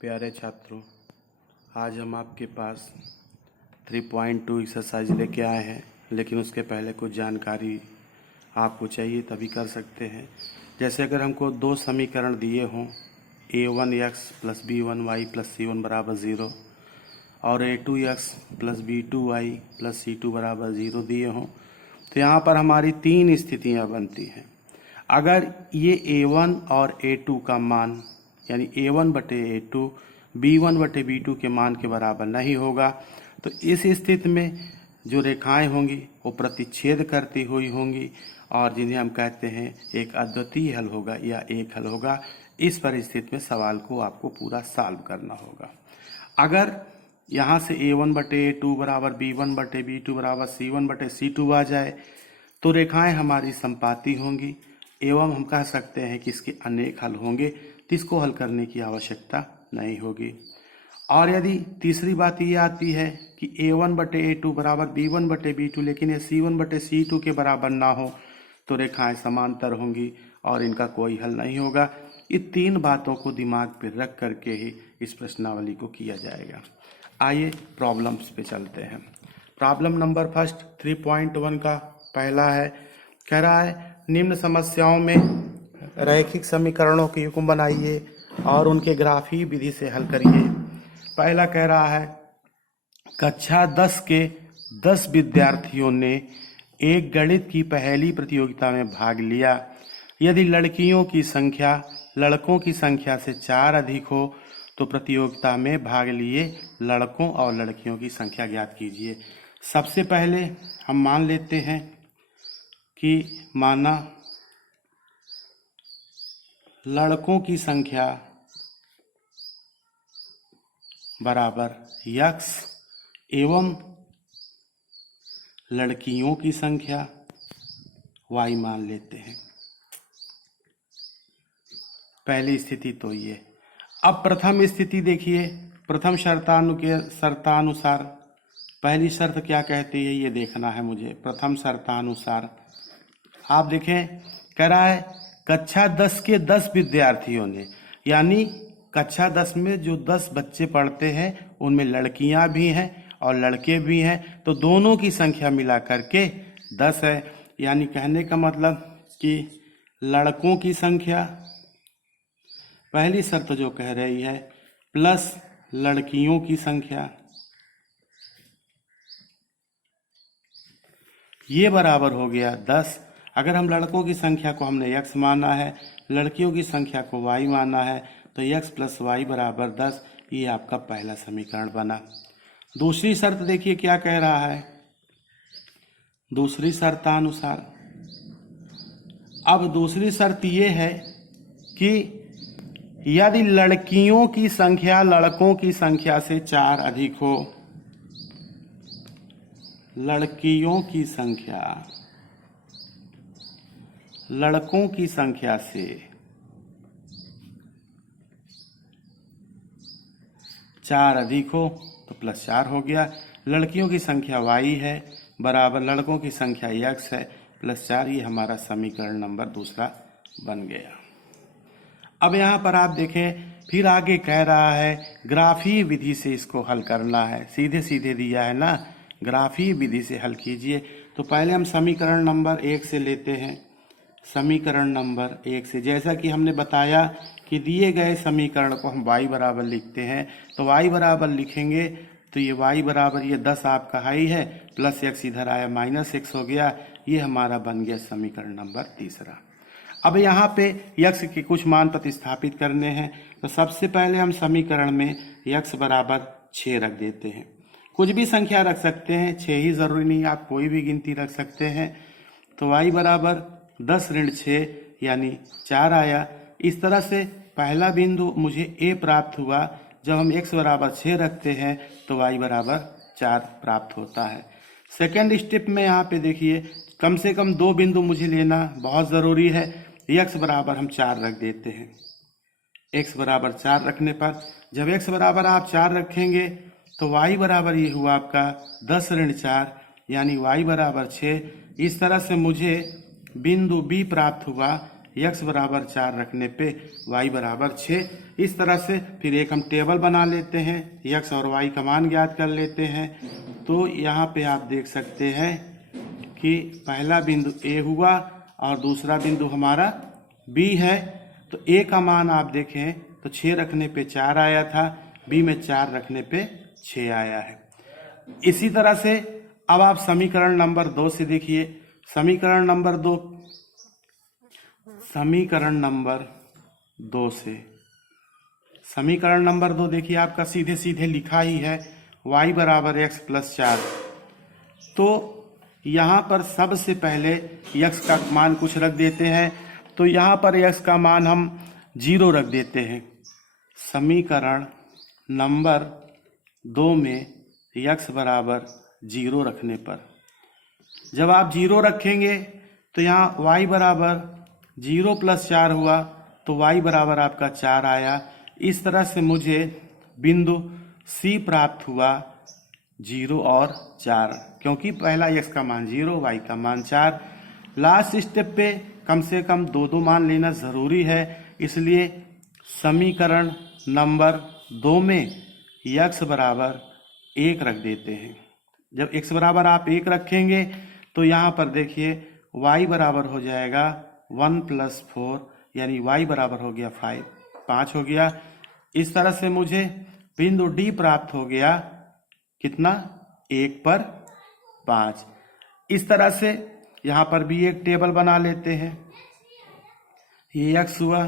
प्यारे छात्रों, आज हम आपके पास 3.2 एक्सरसाइज लेके आए हैं, लेकिन उसके पहले कुछ जानकारी आपको चाहिए तभी कर सकते हैं। जैसे अगर हमको दो समीकरण दिए हों a1x + b1y + c1 = 0 और a2x + b2y + c2 = 0 दिए हों, तो यहाँ पर हमारी तीन स्थितियाँ बनती हैं। अगर ये a1 और a2 का मान यानी a1/a2 b1/b2 के मान के बराबर नहीं होगा, तो इस स्थिति में जो रेखाएं होंगी वो प्रतिच्छेद करती हुई होंगी और जिन्हें हम कहते हैं एक अद्वितीय हल होगा या एक हल होगा। इस परिस्थिति में सवाल को आपको पूरा सॉल्व करना होगा। अगर यहाँ से a1/a2 = b1/b2 = c1/c2 आ जाए तो रेखाएं हमारी संपाती होंगी एवं हम कह सकते हैं कि इसके अनेक हल होंगे, जिसको हल करने की आवश्यकता नहीं होगी। और यदि तीसरी बात ये आती है कि a1/a2 = b1/b2 लेकिन ये c1/c2 के बराबर ना हो, तो रेखाएं समांतर होंगी और इनका कोई हल नहीं होगा। ये तीन बातों को दिमाग पर रख करके ही इस प्रश्नावली को किया जाएगा। आइए प्रॉब्लम्स पे चलते हैं। प्रॉब्लम नंबर फर्स्ट 3.1 का पहला है, कह रहा है निम्न समस्याओं में रैखिक समीकरणों के युग्म बनाइए और उनके ग्राफीय विधि से हल करिए। पहला कह रहा है कक्षा 10 के 10 विद्यार्थियों ने एक गणित की पहेली प्रतियोगिता में भाग लिया। यदि लड़कियों की संख्या लड़कों की संख्या से 4 अधिक हो तो प्रतियोगिता में भाग लिए लड़कों और लड़कियों की संख्या ज्ञात कीजिए। सबसे पहले हम मान लेते हैं कि माना लड़कों की संख्या बराबर x एवं लड़कियों की संख्या y मान लेते हैं। पहली स्थिति तो ये। अब प्रथम स्थिति देखिए, प्रथम शर्तानुसार पहली शर्त क्या कहती है ये देखना है मुझे। प्रथम शर्तानुसार आप देखें, कह रहा है कक्षा 10 के 10 विद्यार्थियों ने, यानी कक्षा 10 में जो 10 बच्चे पढ़ते हैं उनमें लड़कियां भी हैं और लड़के भी हैं, तो दोनों की संख्या मिला करके 10 है। यानी कहने का मतलब कि लड़कों की संख्या पहली शर्त जो कह रही है प्लस लड़कियों की संख्या ये बराबर हो गया 10। अगर हम लड़कों की संख्या को हमने x माना है, लड़कियों की संख्या को y माना है, तो x + y = 10। ये आपका पहला समीकरण बना। दूसरी शर्त देखिए क्या कह रहा है। दूसरी शर्तानुसार अब दूसरी शर्त ये है कि यदि लड़कियों की संख्या लड़कों की संख्या से 4 अधिक हो, लड़कियों की संख्या लड़कों की संख्या से 4 अधिक हो तो +4 हो गया। लड़कियों की संख्या y है बराबर लड़कों की संख्या x है +4। ये हमारा समीकरण नंबर दूसरा बन गया। अब यहाँ पर आप देखें, फिर आगे कह रहा है ग्राफीय विधि से इसको हल करना है। सीधे सीधे दिया है ना, ग्राफीय विधि से हल कीजिए। तो पहले हम समीकरण नंबर 1 से लेते हैं। समीकरण नंबर 1 से जैसा कि हमने बताया कि दिए गए समीकरण को हम y बराबर लिखते हैं, तो y बराबर लिखेंगे तो ये y बराबर ये 10 आपका हाई है प्लस x इधर आया -x हो गया। ये हमारा बन गया समीकरण नंबर तीसरा। अब यहाँ पे x के कुछ मान प्रतिस्थापित करने हैं, तो सबसे पहले हम समीकरण में x बराबर 6 रख देते हैं। कुछ भी संख्या रख सकते हैं, 6 ही जरूरी नहीं, आप कोई भी गिनती रख सकते हैं। तो y बराबर 10 - 6 यानी 4 आया। इस तरह से पहला बिंदु मुझे a प्राप्त हुआ। जब हम x बराबर 6 रखते हैं तो y बराबर 4 प्राप्त होता है। सेकेंड स्टेप में यहाँ पे देखिए, कम से कम 2 बिंदु मुझे लेना बहुत ज़रूरी है। x बराबर हम 4 रख देते हैं। x बराबर 4 रखने पर जब x बराबर आप 4 रखेंगे तो y बराबर ये हुआ आपका 10 - 4 यानी y बराबर 6। इस तरह से मुझे बिंदु B प्राप्त हुआ। x बराबर 4 रखने पे y बराबर 6। इस तरह से फिर एक हम टेबल बना लेते हैं, x और y का मान ज्ञात कर लेते हैं। तो यहाँ पे आप देख सकते हैं कि पहला बिंदु A हुआ और दूसरा बिंदु हमारा B है। तो A का मान आप देखें तो 6 रखने पे 4 आया था, B में 4 रखने पे 6 आया है। इसी तरह से अब आप समीकरण नंबर 2 से देखिए। समीकरण नंबर 2 देखिए आपका सीधे सीधे लिखा ही है, y बराबर x प्लस 4। तो यहाँ पर सबसे पहले x का मान कुछ रख देते हैं। तो यहाँ पर x का मान हम 0 रख देते हैं। समीकरण नंबर 2 में x बराबर 0 रखने पर जब आप 0 रखेंगे तो यहाँ y बराबर 0 प्लस 4 हुआ, तो y बराबर आपका 4 आया। इस तरह से मुझे बिंदु C प्राप्त हुआ 0 और 4, क्योंकि पहला x का मान 0, y का मान 4। लास्ट स्टेप पे कम से कम 2 मान लेना ज़रूरी है, इसलिए समीकरण नंबर 2 में x बराबर 1 रख देते हैं। जब x बराबर आप 1 रखेंगे तो यहाँ पर देखिए y बराबर हो जाएगा 1 प्लस 4, यानी y बराबर हो गया 5 हो गया। इस तरह से मुझे बिंदु D प्राप्त हो गया, कितना, 1 पर 5। इस तरह से यहाँ पर भी एक टेबल बना लेते हैं। ये x हुआ,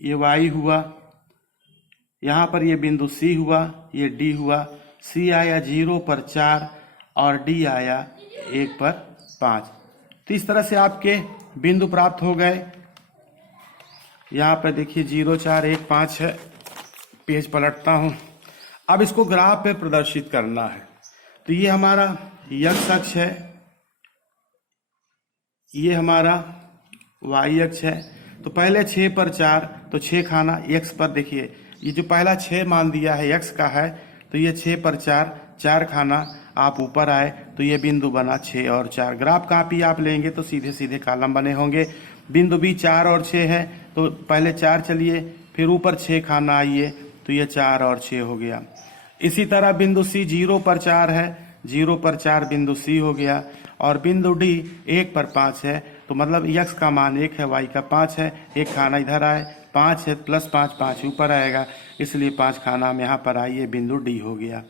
ये y हुआ, यहाँ पर ये बिंदु C हुआ, ये D हुआ। C आया 0 पर 4 और D आया 1 पर 5। तो इस तरह से आपके बिंदु प्राप्त हो गए। यहाँ पर देखिए 0 4 1 5 है। पेज पलटता हूँ। अब इसको ग्राफ पे प्रदर्शित करना है। तो ये हमारा x अक्ष है, ये हमारा y अक्ष है। तो पहले 6 पर 4, तो 6 खाना x पर, देखिए ये जो पहला 6 मान दिया है x का है, तो ये 6 पर 4 खाना आप ऊपर आए तो ये बिंदु बना 6 और 4। ग्राफ कॉपी आप लेंगे तो सीधे सीधे कॉलम बने होंगे। बिंदु भी 4 और 6 है, तो पहले 4 चलिए, फिर ऊपर 6 खाना आइए, तो ये 4 और 6 हो गया। इसी तरह बिंदु C 0 पर 4 है, 0 पर 4 बिंदु C हो गया। और बिंदु D 1 पर 5 है, तो मतलब x का मान 1 है, y का 5 है। 1 खाना इधर आए, 5 है प्लस 5 ऊपर आएगा, इसलिए 5 खाना हम यहाँ पर आइए, बिंदु D हो गया।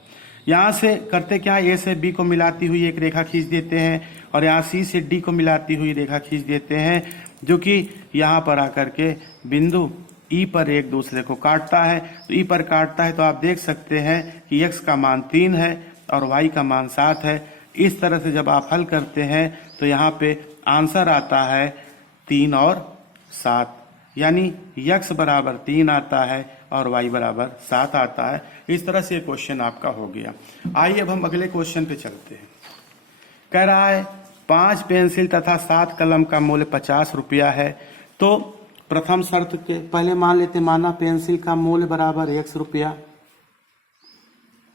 यहाँ से करते क्या, A से B को मिलाती हुई एक रेखा खींच देते हैं और यहाँ C से D को मिलाती हुई रेखा खींच देते हैं, जो कि यहाँ पर आकर के बिंदु E पर एक दूसरे को काटता है। तो E पर काटता है तो आप देख सकते हैं कि x का मान 3 है और y का मान 7 है। इस तरह से जब आप हल करते हैं तो यहाँ पे आंसर आता है 3 और 7, यानी x बराबर 3 आता है और y बराबर 7 आता है। इस तरह से क्वेश्चन आपका हो गया। आइए अब हम अगले क्वेश्चन पे चलते हैं। कह रहा है 5 पेंसिल तथा 7 कलम का मूल्य 50 रुपया है। तो प्रथम शर्त के पहले मान लेते, माना पेंसिल का मूल्य बराबर x रुपया,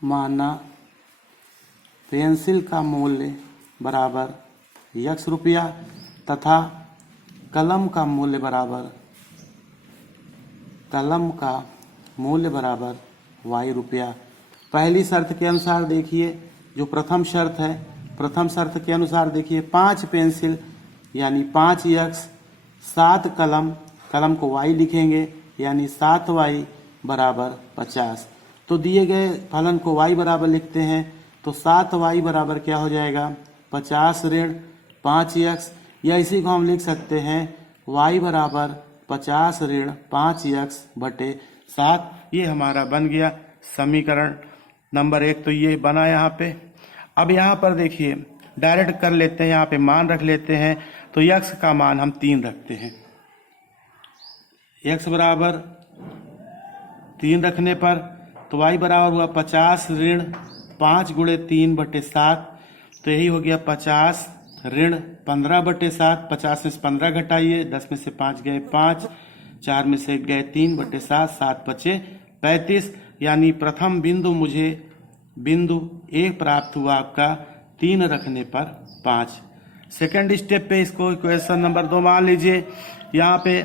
माना पेंसिल का मूल्य बराबर x रुपया तथा कलम का मूल्य बराबर y रुपया। पहली शर्त के अनुसार देखिए, जो प्रथम शर्त है, प्रथम शर्त के अनुसार देखिए 5 पेंसिल यानी 5x, 7 कलम, कलम को y लिखेंगे यानी 7y बराबर 50। तो दिए गए फलन को y बराबर लिखते हैं, तो 7y बराबर क्या हो जाएगा, 50 ऋण 5x, या इसी को हम लिख सकते हैं y बराबर 50 ऋण 5x बटे 7। ये हमारा बन गया समीकरण नंबर 1। तो ये बना यहाँ पे। अब यहाँ पर देखिए डायरेक्ट कर लेते हैं, यहाँ पे मान रख लेते हैं। तो x का मान हम 3 रखते हैं। x बराबर 3 रखने पर तो y बराबर हुआ 50 ऋण 5 गुणे 3 बटे 7। तो यही हो गया 50 ऋण 15 बटे 7। 50 में से 15 घटाइए, 10 में से 5 गए 5, 4 में से गए 3 बटे 7, 7 बचे 35। यानी प्रथम बिंदु मुझे बिंदु A प्राप्त हुआ आपका 3 रखने पर 5। सेकंड स्टेप पे इसको इक्वेशन नंबर 2 मान लीजिए। यहाँ पे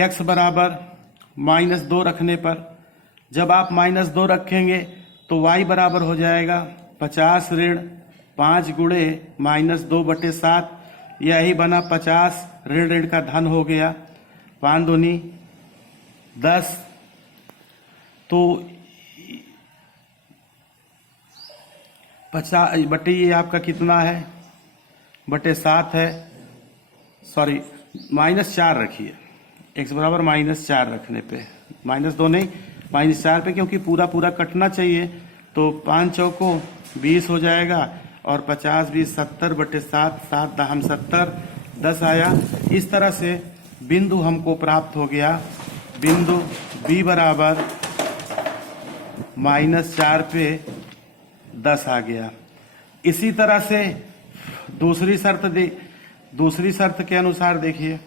x बराबर -2 रखने पर, जब आप -2 रखेंगे तो y बराबर हो जाएगा 50 ऋण 5 गुणे -2/7, यही बना 50 ऋण ऋण का धन हो गया, 5 दूनी 10। तो 50 बटे ये आपका कितना है, बटे 7 है, सॉरी -4 रखिए, x बराबर -4 रखने पे, -2 नहीं -4 पे, क्योंकि पूरा पूरा कटना चाहिए। तो 5 चौको 20 हो जाएगा और 50 20 70/7, 7 दहम 70, 10 आया। इस तरह से बिंदु हमको प्राप्त हो गया, बिंदु B बराबर -4 पे 10 आ गया। इसी तरह से दूसरी शर्त के अनुसार देखिए,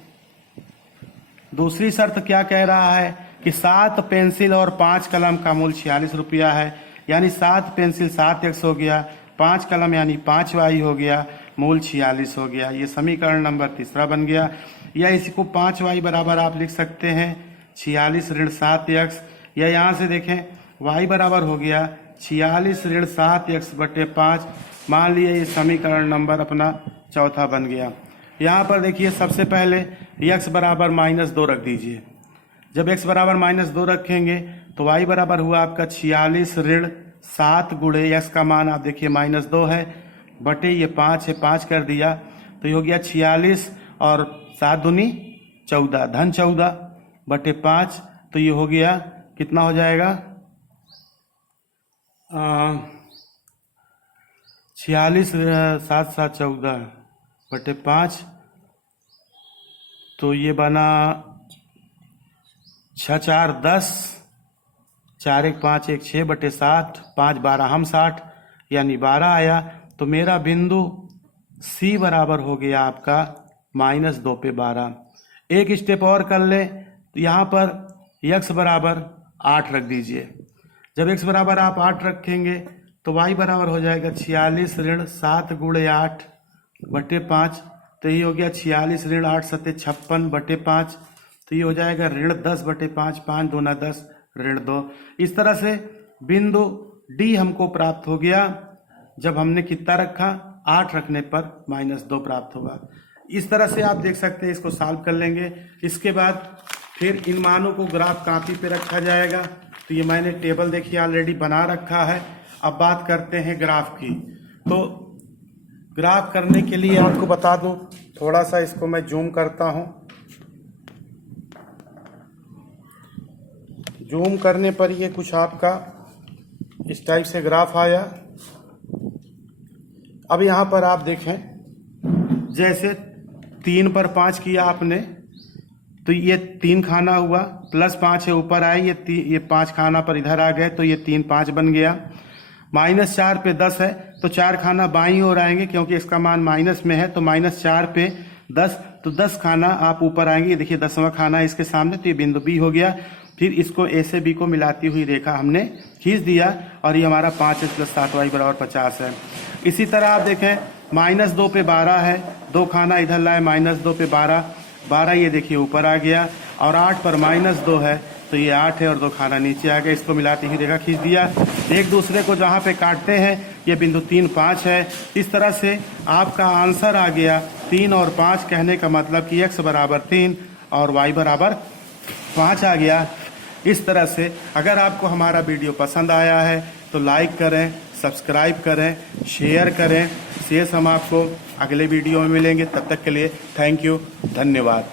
दूसरी शर्त क्या कह रहा है कि 7 पेंसिल और 5 कलम का मूल्य 46 रुपया है, यानी 7 पेंसिल 7x हो गया, 5 कलम यानी 5y हो गया, मूल्य 46 हो गया। ये समीकरण नंबर 3 बन गया। या इसी को 5y बराबर आप लिख सकते हैं 46 ऋण 7x, या यहाँ से देखें y बराबर हो गया 46 ऋण 7x बटे 5। मान लिया ये समीकरण नंबर अपना 4 बन गया। यहाँ पर देखिए सबसे पहले x बराबर -2 रख दीजिए। जब x बराबर -2 रखेंगे तो y बराबर हुआ आपका 46 ऋण 7 गुणे x का मान आप देखिए -2 है, बटे ये 5 है, 5 कर दिया तो ये हो गया 46 और 7 दूनी 14, धन 14 बटे 5। तो ये हो गया कितना हो जाएगा 46 7 7 14 बटे 5, तो ये बना 6 4 10, 4 1 5 1 6 बटे 7, 5 12 हम 60 यानी 12 आया। तो मेरा बिंदु C बराबर हो गया आपका -2 पे 12। एक स्टेप और कर ले तो यहाँ पर x बराबर 8 रख दीजिए। जब x बराबर आप 8 रखेंगे तो y बराबर हो जाएगा 46 ऋण 7 गुणे 8 बटे 5, तो ये हो गया 46 ऋण 8 7 56 बटे 5, तो ये हो जाएगा ऋण 10 बटे 5, 5 दूना 10 ऋण 2। इस तरह से बिंदु D हमको प्राप्त हो गया। जब हमने कितना रखा 8 रखने पर -2 प्राप्त होगा। इस तरह से आप देख सकते हैं, इसको सॉल्व कर लेंगे। इसके बाद फिर इन मानों को ग्राफ कॉपी पे रखा जाएगा। तो ये मैंने टेबल देखिए ऑलरेडी बना रखा है। अब बात करते हैं ग्राफ की। तो ग्राफ करने के लिए आपको बता दूं, थोड़ा सा इसको मैं जूम करता हूं। जूम करने पर ये कुछ आपका इस टाइप से ग्राफ आया। अब यहाँ पर आप देखें, जैसे 3 पर 5 किया आपने तो ये 3 खाना हुआ, +5 है ऊपर आए, ये 5 खाना पर इधर आ गए तो ये 3 5 बन गया। -4 पे 10 है तो 4 खाना बाईं ओर आएंगे, क्योंकि इसका मान माइनस में है। तो -4 पे 10, तो 10 खाना आप ऊपर आएंगे। ये देखिए 10वां खाना इसके सामने, तो ये बिंदु B हो गया। फिर इसको A से B को मिलाती हुई रेखा हमने खींच दिया और ये हमारा 5x + 7y बराबर 50 है। इसी तरह आप देखें -2 पे 12 है, 2 खाना इधर लाए, -2 पे 12, 12 ये देखिए ऊपर आ गया, और 8 पर -2 है तो ये 8 है और 2 खाना नीचे आ गया। इसको मिलाती हुई रेखा खींच दिया। एक दूसरे को जहाँ पे काटते हैं ये बिंदु 3 5 है। इस तरह से आपका आंसर आ गया 3 और 5। कहने का मतलब कि x बराबर 3 और y बराबर 5 आ गया। इस तरह से अगर आपको हमारा वीडियो पसंद आया है तो लाइक करें, सब्सक्राइब करें, शेयर करें। शेष हम आपको अगले वीडियो में मिलेंगे। तब तक के लिए थैंक यू, धन्यवाद।